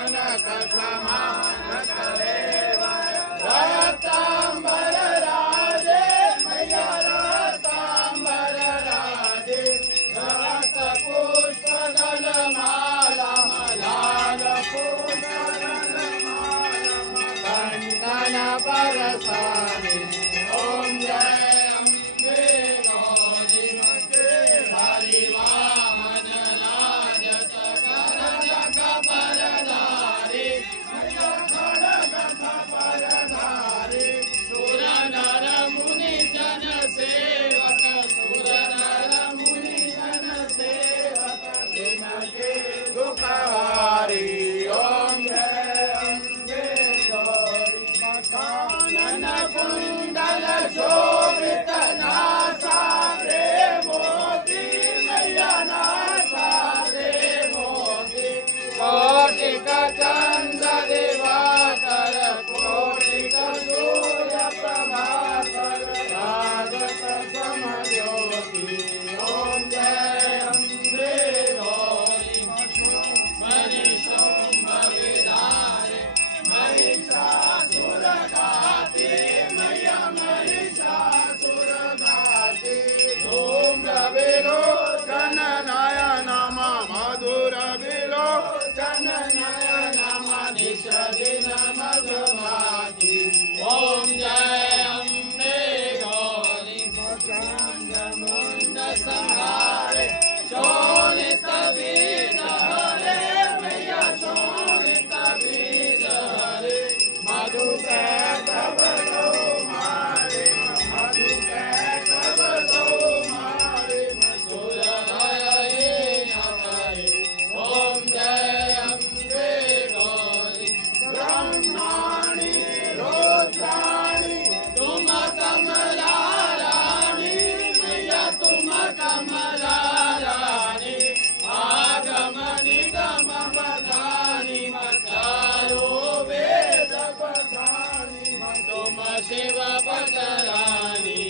कनक समान कलेव रतांबर राजे मैया रतांबर राजे रक्त पुष्प दल माला लाल पुष्प दल माला कंकण बरसाने ओम जय अम्बे गौरी हरि वामन राज सकल परधारी खड़ग परधारी सुर नर मुनि जन सेवक सुर नर मुनि जन सेवक जिनके दुखहारी ओम जय अम्बे गौरी कानन कुंडल शोभित नासा रे मोती मैया नासा रे मोती कोटिक चंद्र दिवाकर कोटिक सूर्य प्रभाकर राजत समज्योति ओम जय अम्बे गौरी महिषुम्भ विदारे महिषासुर घाती मैया महिषासुरघाती धूम्र विलोचन नयन मधुर विलोचन नयन निश दिन मधुमाती ओम जय अम्बे गौरी मुंड संहारे शोणित बीज हरे मैया शोणित बीज हरे मधु कैटभ दो मारे मधु कैटभ दो मारे सुर हरे हरे ओम जय अम्बे गौरी ब्रह्माणी रुद्राणी तुम कमला रानी मैया तुम कमला रानी आगम निगम बधानी मतारो वेद पठानी तुम शिव पटरानी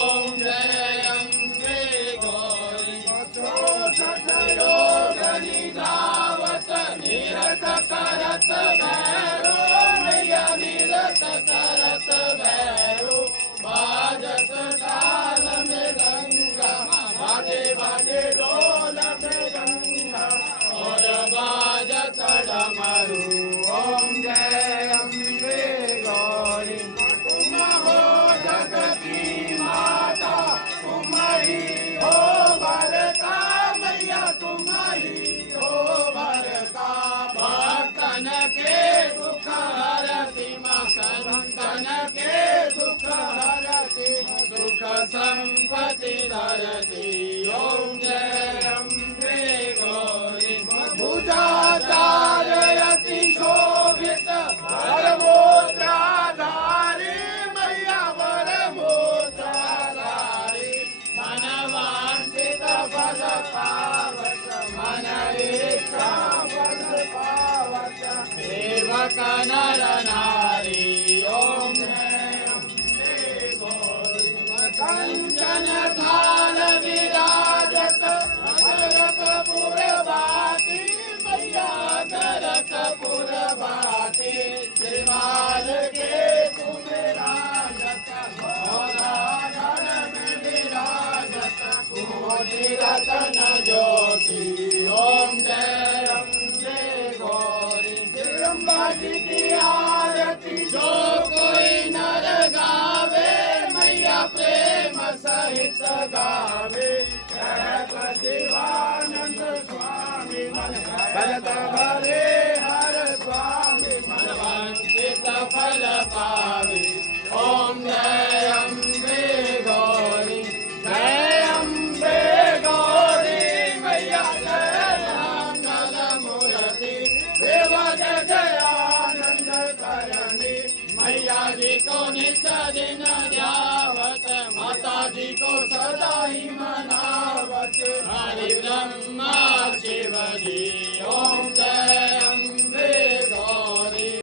ओम जय अम्बे गौरी चौसठ योग निधावत निरत करत भैरो मैया निरत करत भैरो बाजत ताल में गंगा बाजे बाजे ढोल में गंगा और बाजत डमरू ओम जय अम्बे गौरी तुम हो जगती माता तुम ही हो भरता मैया तुम ही हो भरता भक्तन के दुख हरति संतन के दुख हरति सुख संपत्ति धरति ओम जय अम्बे गौरी भुजाचार्यति शोभित वरमोद्राधारी मैया वरमोद्राधारी मन वांछित फल पावत मन इच्छा फल पावत सेवक नर नारी ओम जय अम्बे गौरी कंचन थाल विराजत अगरकपुर बाती मैया अगरकपुर बाती श्रीमाल के तुम राजत धन में विराजत कोटि रतन ज्योति ओम जय अम्बे गौरी जगदम्बाजी की आरती जो कोई नर गावे मैया प्रेम सहित गावे शिवानंद स्वामी मन भरत भरे हर स्वामी मन वंचित फल पावे ओम जय अम्बे गौरी जय अम्बे गौरी मैया जय मंगल मूर्ति देव जयानंद करणी मैया जी को निस दिन ध्यावत माता जी को सदा